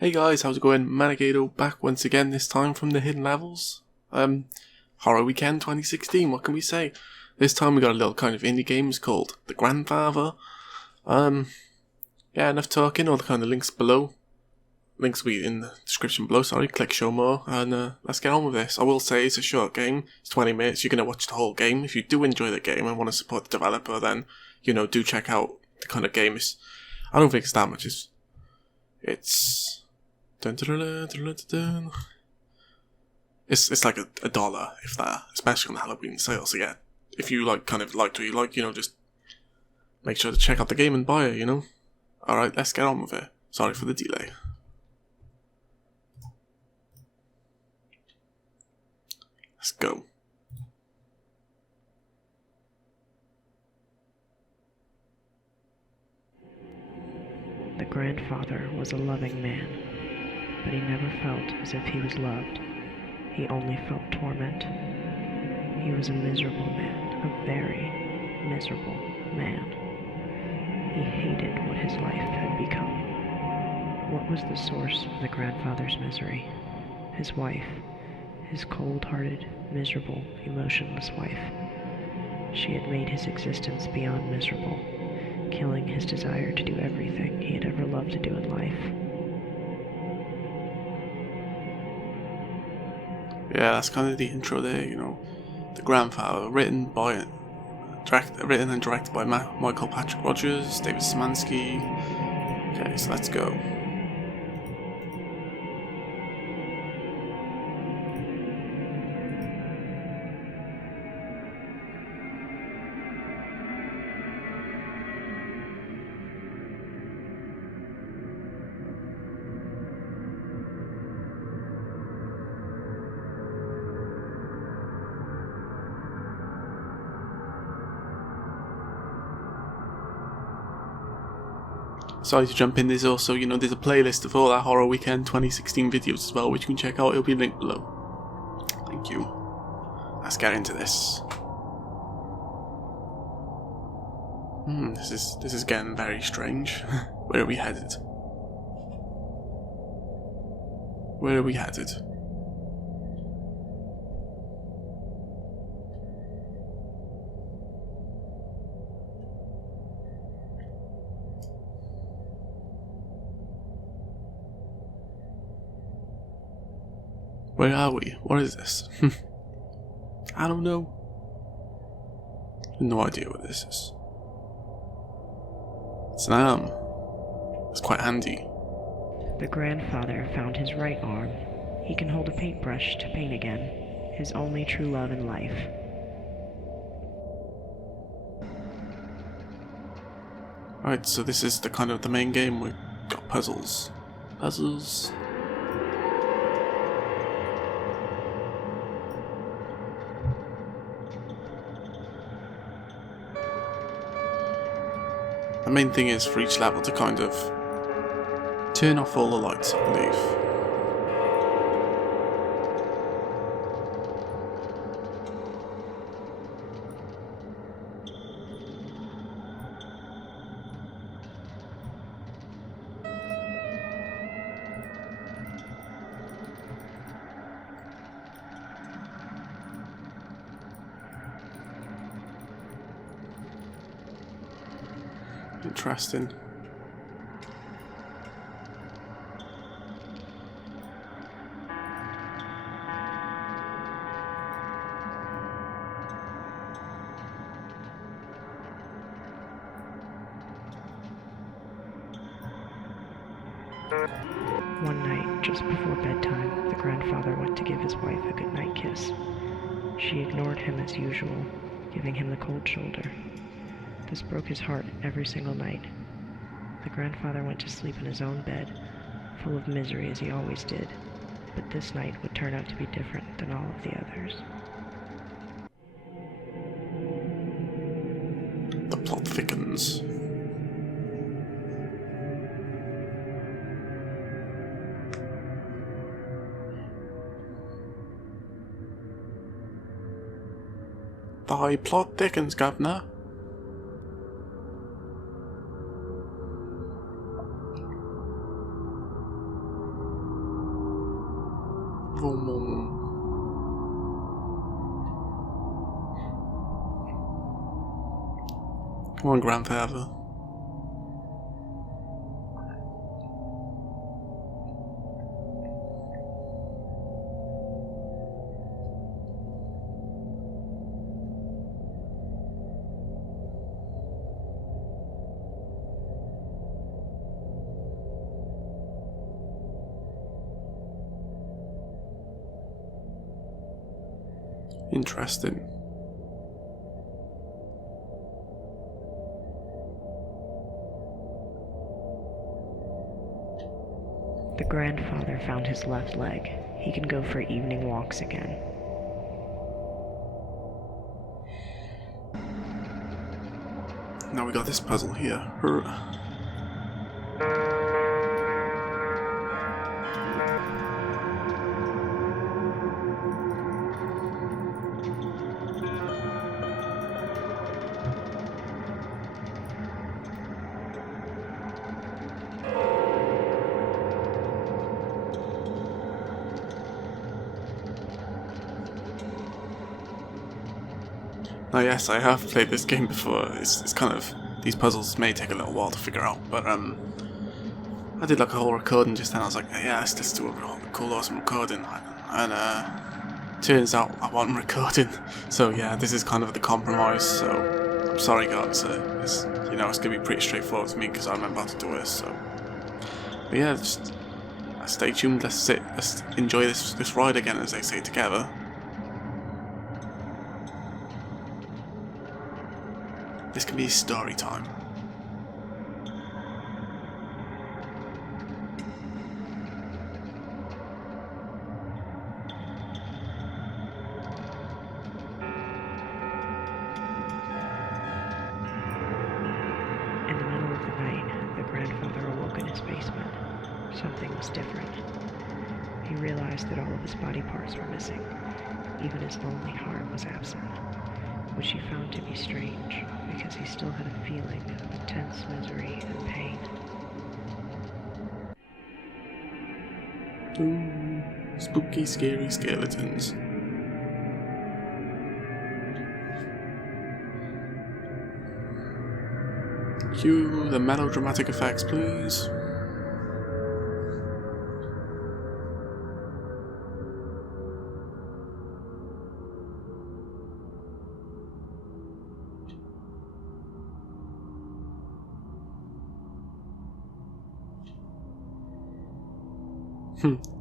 Hey guys, how's it going? Manic Ado back once again, this time from the Hidden Levels. Horror Weekend 2016, what can we say? This time we got a little kind of indie game, it's called The Grandfather. Yeah, enough talking, all the kind of links below. Links will be in the description below, click show more, and let's get on with this. I will say it's a short game, it's 20 minutes, you're going to watch the whole game. If you do enjoy the game and want to support the developer, then, do check out the kind of game. I don't think it's that much, it's... Dun, dun, dun, dun, dun, dun. It's like a dollar, if that, especially on the Halloween sale. So yeah, if you liked what you like, just make sure to check out the game and buy it, Alright, let's get on with it. Sorry for the delay. Let's go. The grandfather was a loving man, but he never felt as if he was loved. He only felt torment. He was a miserable man, a very miserable man. He hated what his life had become. What was the source of the grandfather's misery? His wife, his cold-hearted, miserable, emotionless wife. She had made his existence beyond miserable, killing his desire to do everything he had ever loved to do in life. Yeah, that's kind of the intro there, The Grandfather, written and directed by Michael Patrick Rogers, David Szymanski. Okay, so let's go. Sorry to jump in, there's also, there's a playlist of all our Horror Weekend 2016 videos as well, which you can check out, it'll be linked below. Thank you. Let's get into this. This is getting very strange. Where are we headed? Where are we headed? Where are we? What is this? I don't know. No idea what this is. It's an arm. It's quite handy. The grandfather found his right arm. He can hold a paintbrush to paint again, his only true love in life. Right, so this is the main game. We've got puzzles. Puzzles. The main thing is for each level to kind of turn off all the lights, I believe. Interesting. One night, just before bedtime, the grandfather went to give his wife a goodnight kiss. She ignored him as usual, giving him the cold shoulder. This broke his heart every single night. The grandfather went to sleep in his own bed, full of misery as he always did, but this night would turn out to be different than all of the others. The plot thickens. Thy plot thickens, governor. Come on, grandfather. Interesting. The grandfather found his left leg. He can go for evening walks again. Now we got this puzzle here. Now, yes, I have played this game before. It's kind of, these puzzles may take a little while to figure out, but I did like a whole recording just then. I was like, yeah, let's do a cool, awesome recording, and turns out I wasn't recording. So yeah, this is kind of the compromise. So I'm sorry, guys. It's gonna be pretty straightforward for me because I remember how to do this. So, but yeah, just stay tuned. Let's enjoy this ride again, as they say, together. This can be story time. In the middle of the night, the grandfather awoke in his basement. Something was different. He realized that all of his body parts were missing. Even his lonely heart was absent, which he found to be strange, because he still had a feeling of intense misery and pain. Ooh, spooky, scary skeletons. Cue the melodramatic effects, please.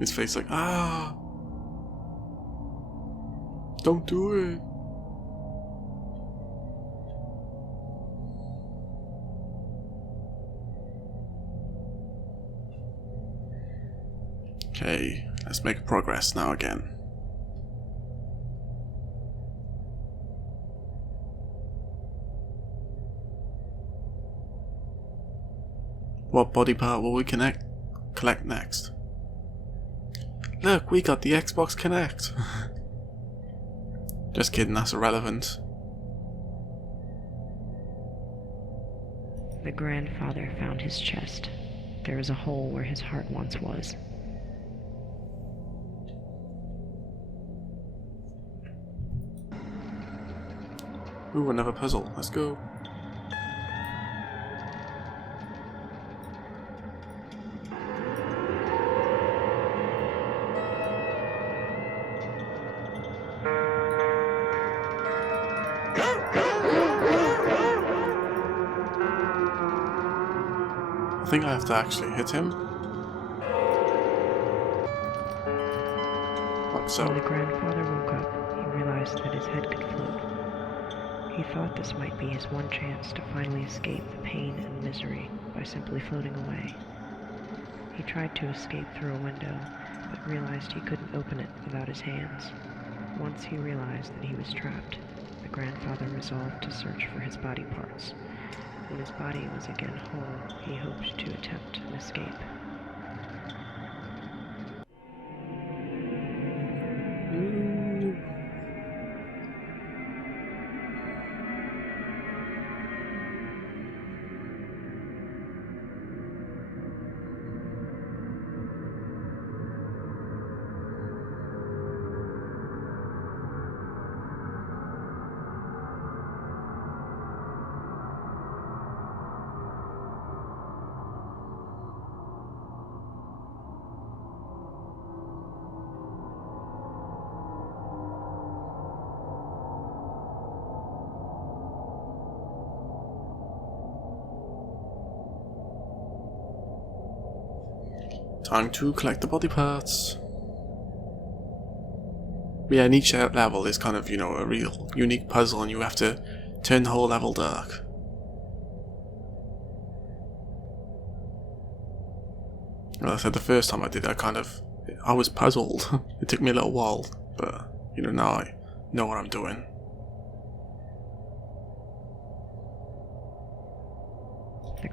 His face like, ah! Don't do it! Okay, let's make progress now again. What body part will we collect next? Look, we got the Xbox Kinect! Just kidding, that's irrelevant. The grandfather found his chest. There was a hole where his heart once was. Ooh, another puzzle. Let's go. I think I have to actually hit him. Like so. When the grandfather woke up, he realized that his head could float. He thought this might be his one chance to finally escape the pain and misery by simply floating away. He tried to escape through a window, but realized he couldn't open it without his hands. Once he realized that he was trapped, the grandfather resolved to search for his body parts. When his body was again whole, he hoped to attempt an escape. Time to collect the body parts. But yeah, and each level is kind of, you know, a real unique puzzle, and you have to turn the whole level dark. Well, I said the first time I did that, I was puzzled. It took me a little while, but, you know, now I know what I'm doing. The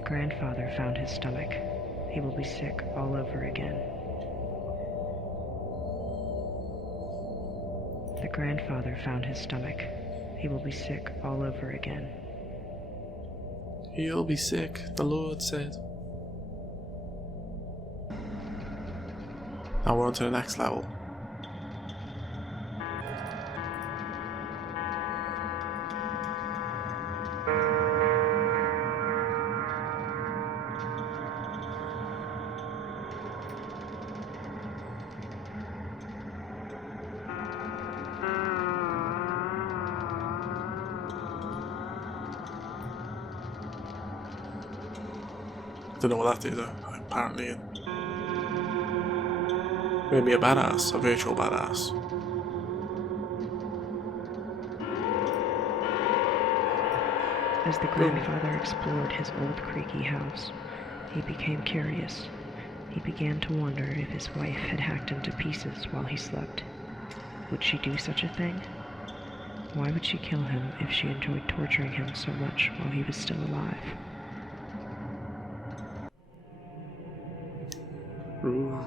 grandfather found his stomach. He will be sick all over again. The grandfather found his stomach. He will be sick all over again. He'll be sick, the Lord said. Now we're on to the next level. Don't know what that did, apparently it made me a badass, a virtual badass. As the grandfather explored his old creaky house, he became curious. He began to wonder if his wife had hacked him to pieces while he slept. Would she do such a thing? Why would she kill him if she enjoyed torturing him so much while he was still alive? Ooh.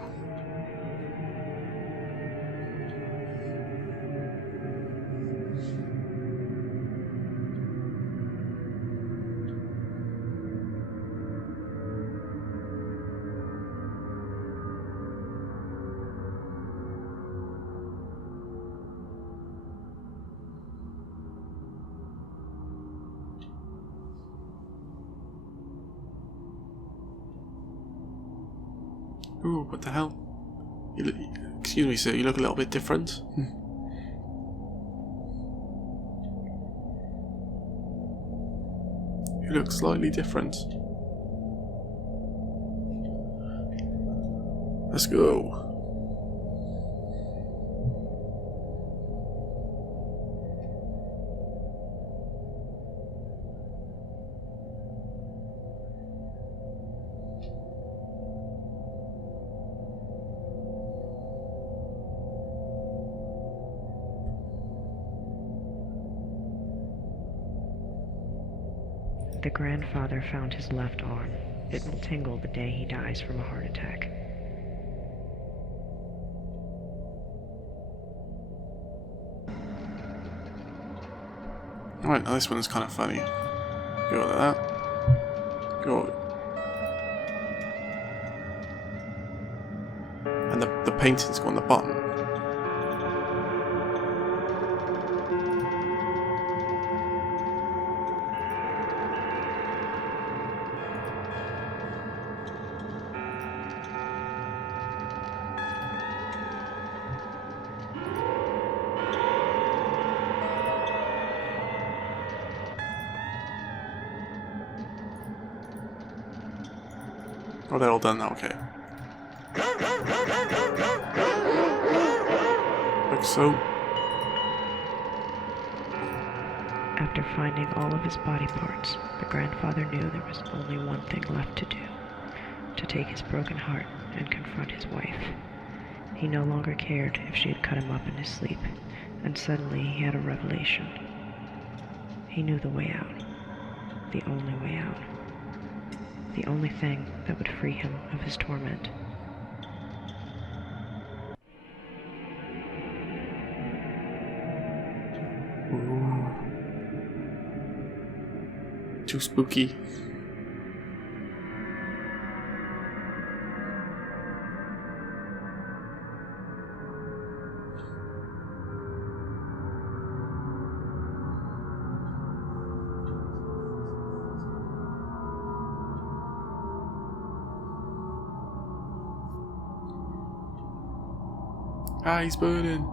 Ooh, what the hell? Excuse me, sir, you look a little bit different. You look slightly different. Let's go. The grandfather found his left arm. It will tingle the day he dies from a heart attack. Alright, now this one's kind of funny. Go like that. Go. And the paintings go on the bottom. Oh, they're all done now, okay. Like so. After finding all of his body parts, the grandfather knew there was only one thing left to do: to take his broken heart and confront his wife. He no longer cared if she had cut him up in his sleep, and suddenly he had a revelation. He knew the way out. The only way out. The only thing that would free him of his torment. Ooh. Too spooky. Ah, he's burning.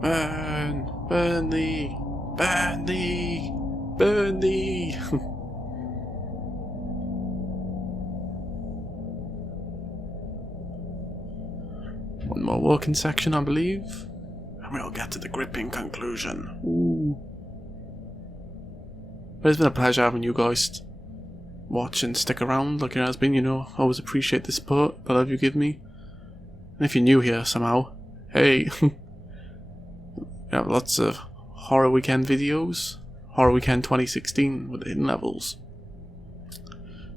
Burn! Burn thee! Burn thee! Burn thee! talking section, I believe. And we'll get to the gripping conclusion. Ooh. But it's been a pleasure having you guys watch and stick around like it has been, you know. I always appreciate the support, the love you give me. And if you're new here somehow, hey. We have lots of Horror Weekend videos. Horror Weekend 2016 with the hidden levels.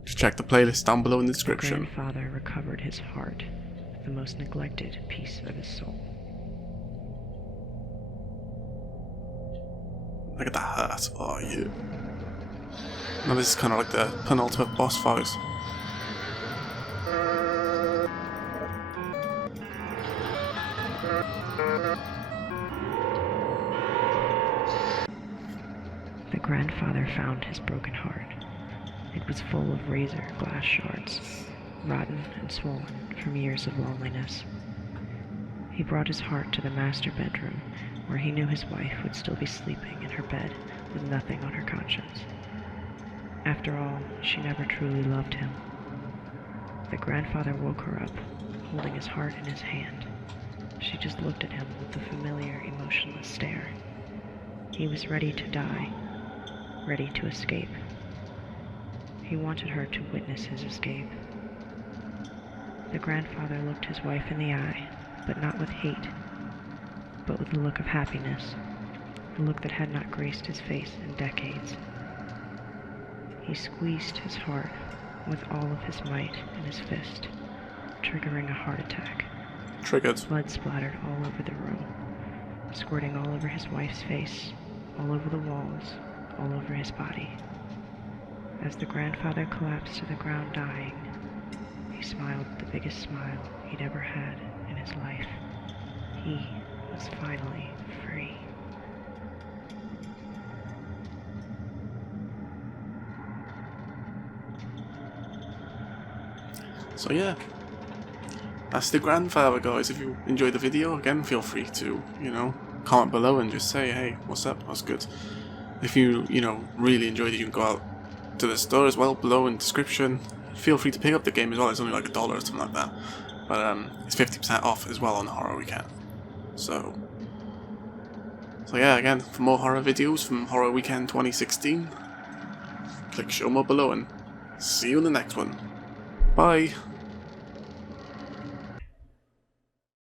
Just check the playlist down below in the description. The grandfather recovered his heart, the most neglected piece of his soul. Look at that heart. Oh, yeah. Now this is kind of like the penultimate boss fight. The grandfather found his broken heart. It was full of razor glass shards, rotten and swollen from years of loneliness. He brought his heart to the master bedroom, where he knew his wife would still be sleeping in her bed with nothing on her conscience. After all, she never truly loved him. The grandfather woke her up, holding his heart in his hand. She just looked at him with the familiar, emotionless stare. He was ready to die, ready to escape. He wanted her to witness his escape. The grandfather looked his wife in the eye, but not with hate, but with a look of happiness, a look that had not graced his face in decades. He squeezed his heart with all of his might in his fist, triggering a heart attack. Triggered. Blood splattered all over the room, squirting all over his wife's face, all over the walls, all over his body. As the grandfather collapsed to the ground dying, he smiled the biggest smile he'd ever had in his life. He was finally free. So yeah, that's the grandfather, guys. If you enjoyed the video, again, feel free to, you know, comment below and just say, hey, what's up, what's good. If you know, really enjoyed it, you can go out to the store as well, below in the description. Feel free to pick up the game as well. It's only like $1 or something like that. But it's 50% off as well on the Horror Weekend. So yeah, again, for more horror videos from Horror Weekend 2016, click show more below and see you in the next one. Bye!